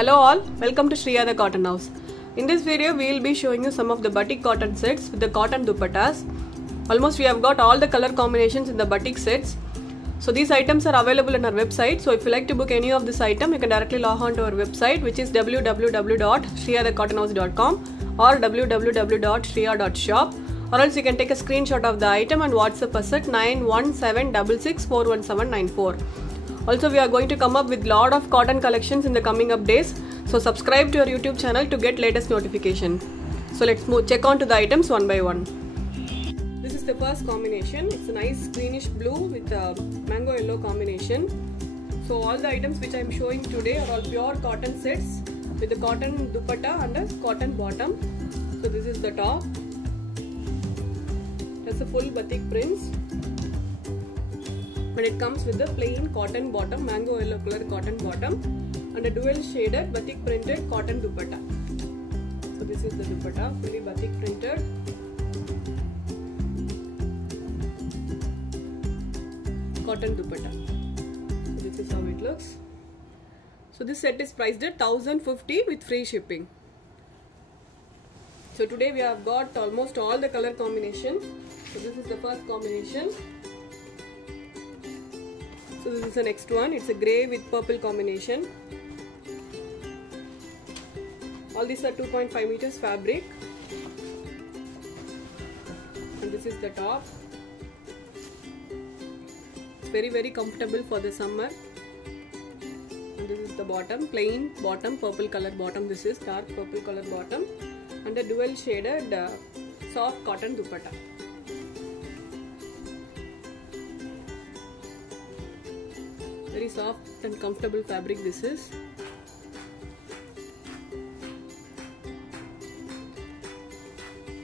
Hello all, welcome to Shriya the Cotton House. In this video we will be showing you some of the batik cotton sets with the cotton dupattas. Almost we have got all the color combinations in the batik sets. So these items are available on our website. So if you like to book any of this item, you can directly log on to our website, which is www.shriyadacottonhouse.com or www.shriya.shop, or else you can take a screenshot of the item and WhatsApp us at 9176641794. Also, we are going to come up with lot of cotton collections in the coming up days. So subscribe to our YouTube channel to get latest notification. So let's check on to the items one by one. This is the first combination. It's a nice greenish blue with a mango yellow combination. So all the items which I am showing today are all pure cotton sets with the cotton dupatta and a cotton bottom. So this is the top. That's a full batik prints. But it comes with the plain cotton bottom, mango yellow color cotton bottom, and a dual shaded batik printed cotton dupatta. So this is the dupatta, fully batik printed. Cotton dupatta. So this is how it looks. So this set is priced at 1050 with free shipping. So today we have got almost all the color combinations. So this is the first combination. So this is the next one. It's a grey with purple combination. All these are 2.5 meters fabric. And this is the top. It's very comfortable for the summer. And this is the bottom, plain bottom, purple color bottom. This is dark purple color bottom. And a dual shaded soft cotton dupatta. Very soft and comfortable fabric this is.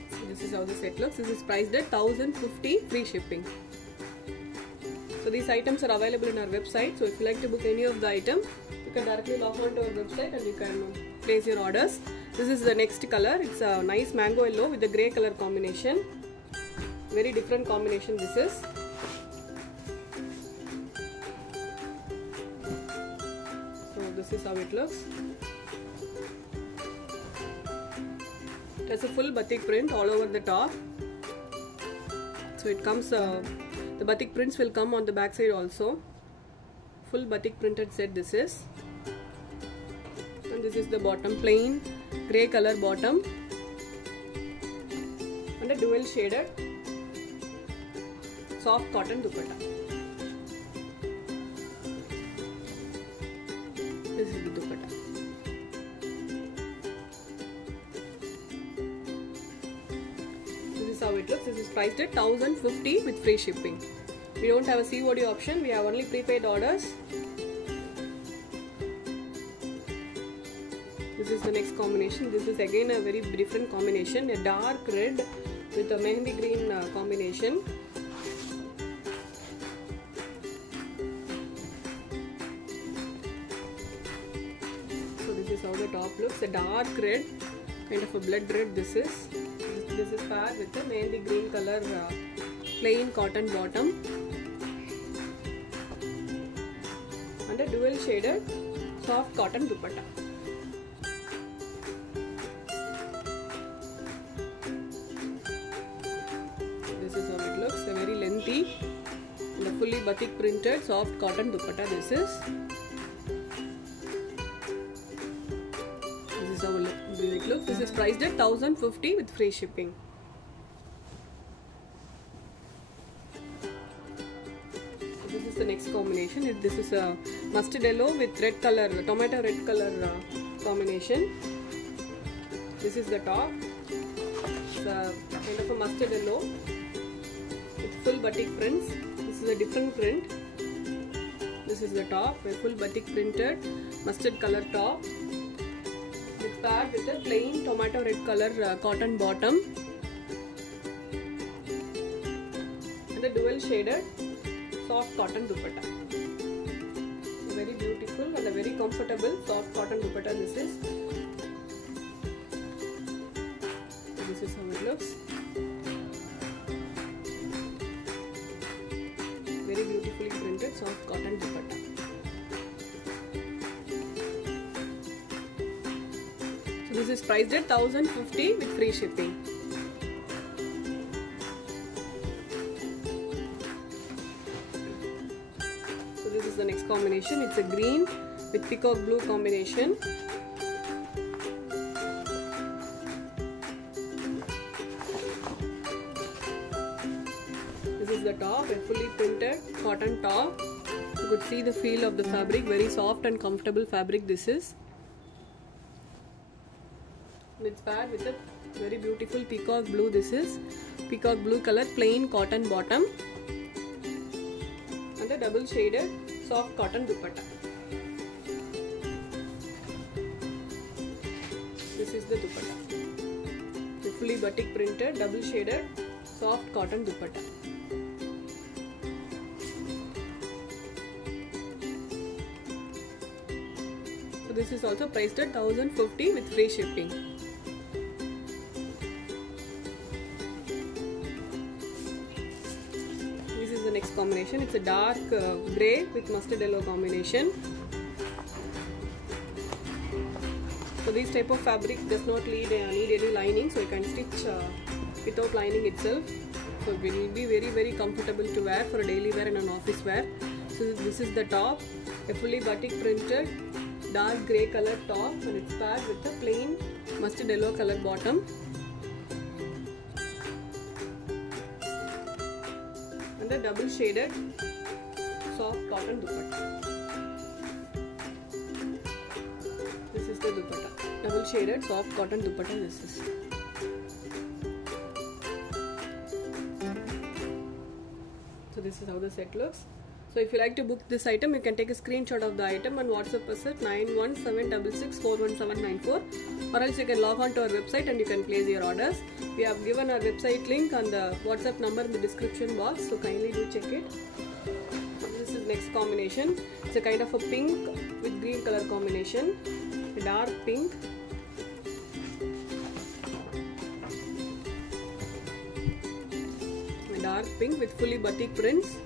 So this is how the set looks. This is priced at 1050 free shipping. So these items are available in our website. So if you like to book any of the item, you can directly log on to our website and you can place your orders. This is the next color. It's a nice mango yellow with the grey color combination. Very different combination this is. This is how it looks. It has a full batik print all over the top. So it comes, the batik prints will come on the back side also. Full batik printed set this is. And this is the bottom, plain grey color bottom. And a dual shaded soft cotton dupatta. This is the dupatta. This is how it looks. This is priced at 1050 with free shipping. We don't have a COD option. We have only prepaid orders. This is the next combination. This is again a very different combination. A dark red with a mehendi green combination. This is how the top looks. A dark red, kind of a blood red this is. This is paired with a mehendi green color plain cotton bottom. And a dual shaded soft cotton dupatta. This is how it looks. A very lengthy and a fully batik printed soft cotton dupatta this is. Look, this is priced at 1050 with free shipping. So this is the next combination. This is a mustard yellow with red color, tomato red color combination. This is the top. It's a kind of a mustard yellow with full batik prints. This is a different print. This is the top, a full batik printed mustard color top. Paired with a plain tomato red color cotton bottom and a dual shaded soft cotton dupatta. Very beautiful and a very comfortable soft cotton dupatta this is. This is how it looks. Very beautifully printed soft cotton dupatta. This is priced at 1050 with free shipping. So this is the next combination. It's a green with peacock blue combination. This is the top, a fully printed cotton top. You could see the feel of the fabric, very soft and comfortable fabric this is. And it's paired with a very beautiful peacock blue. This is peacock blue color, plain cotton bottom and a double shaded soft cotton dupatta. This is the dupatta, the fully batik printed double shaded soft cotton dupatta. So this is also priced at 1050 with free shipping. This is the next combination. It's a dark grey with mustard yellow combination. So this type of fabric does not need any lining, so you can stitch without lining itself. So it will be very comfortable to wear for a daily wear and an office wear. So this is the top, a fully batik printed dark grey color top, and it's paired with a plain mustard yellow color bottom. And a double shaded soft cotton dupatta. This is the dupatta, double shaded soft cotton dupatta. This is. So this is how the set looks. So if you like to book this item, you can take a screenshot of the item and WhatsApp us at 9176641794, or else you can log on to our website and you can place your orders. We have given our website link and the WhatsApp number in the description box, so kindly do check it. This is next combination. It's a kind of a pink with green color combination, a dark pink. A dark pink with fully batik prints.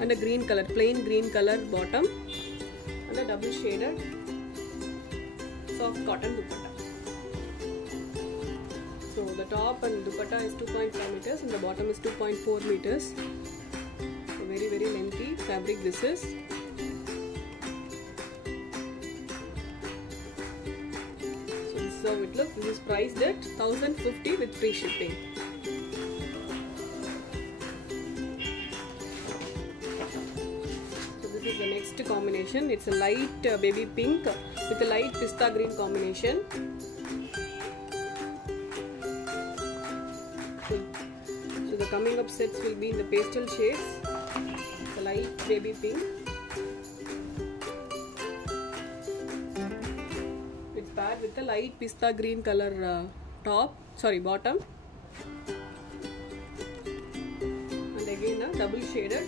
And a green color, plain green color bottom, and a double shaded soft cotton dupatta. So the top and dupatta is 2.5 meters and the bottom is 2.4 meters. So very lengthy fabric this is. So this is how it looks. This is priced at 1050 with free shipping. The next combination, it's a light baby pink with a light pista green combination. So the coming up sets will be in the pastel shades, the light baby pink. It's paired with the light pista green color bottom, and again a double shaded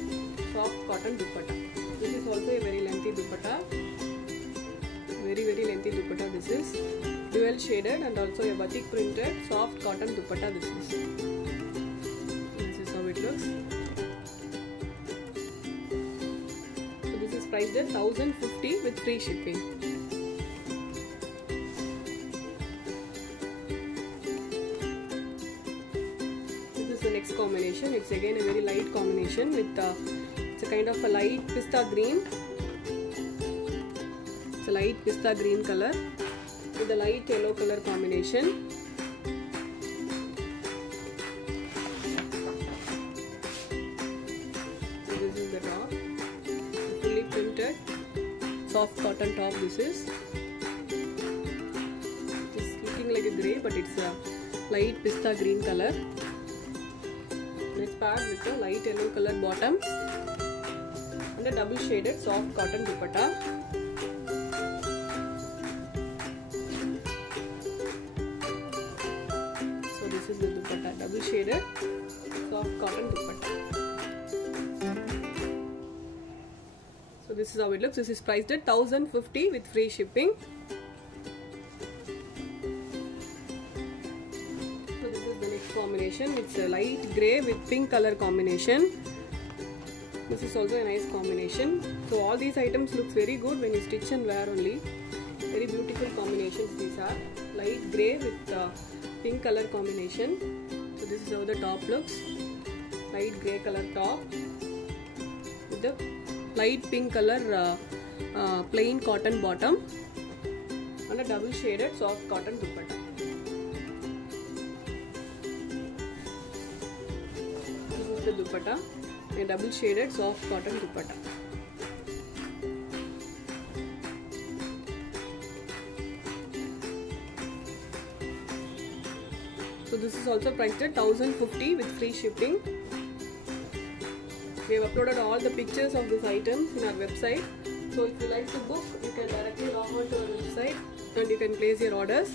soft cotton dupatta. This is also a very lengthy dupatta, very lengthy dupatta. This is dual shaded and also a batik printed soft cotton dupatta. This is how it looks. So this is priced at 1050 with free shipping. This is the next combination. It's again a very light combination with it's a kind of a light pista green. It's a light pista green color with a light yellow color combination. So this is the top, a fully printed soft cotton top. This is. It's looking like a grey, but it's a light pista green color. And it's paired with a light yellow color bottom. A double shaded soft cotton dupatta. So this is the dupatta, double shaded soft cotton dupatta. So this is how it looks. This is priced at 1050 with free shipping. So this is the next combination. It's a light grey with pink color combination. This is also a nice combination. So all these items looks very good when you stitch and wear only. Very beautiful. these are light grey with pink color combination. So this is how the top looks. Light grey color top with the light pink color plain cotton bottom and a double shaded soft cotton dupatta. This is the dupatta, a double shaded soft cotton dupatta. So this is also priced at 1050 with free shipping. We have uploaded all the pictures of these items in our website. So if you like to book, you can directly log on to our website and you can place your orders.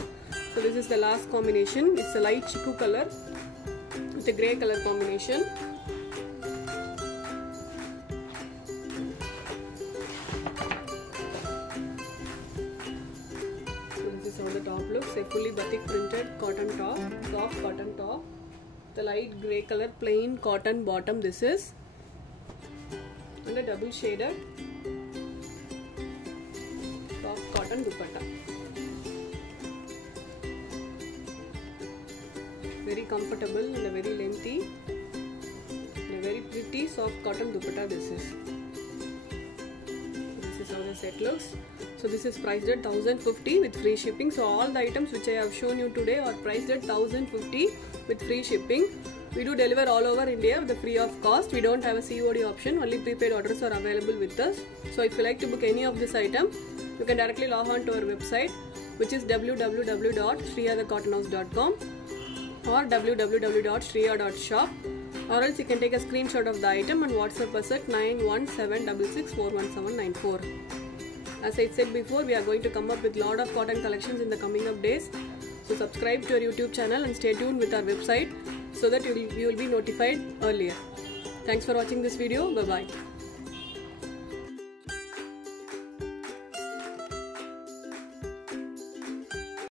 So this is the last combination. It's a light chiku color with a grey color combination. So this is how the top looks. A fully batik printed cotton top, soft cotton top. The light grey color plain cotton bottom this is. And a double shaded soft cotton dupatta. Very comfortable and a very lengthy and a very pretty soft cotton dupatta this is. This is how the set looks. So this is priced at 1050 with free shipping. So all the items which I have shown you today are priced at 1050 with free shipping. We do deliver all over India with the free of cost. We don't have a COD option. Only prepaid orders are available with us. So if you like to book any of this item, you can directly log on to our website, which is www.shriyadacottonhouse.com or www.shriya.shop, or else you can take a screenshot of the item and WhatsApp us at 9176641794. As I said before, we are going to come up with lot of cotton collections in the coming up days. So subscribe to our YouTube channel and stay tuned with our website so that you will be notified earlier. Thanks for watching this video. Bye bye.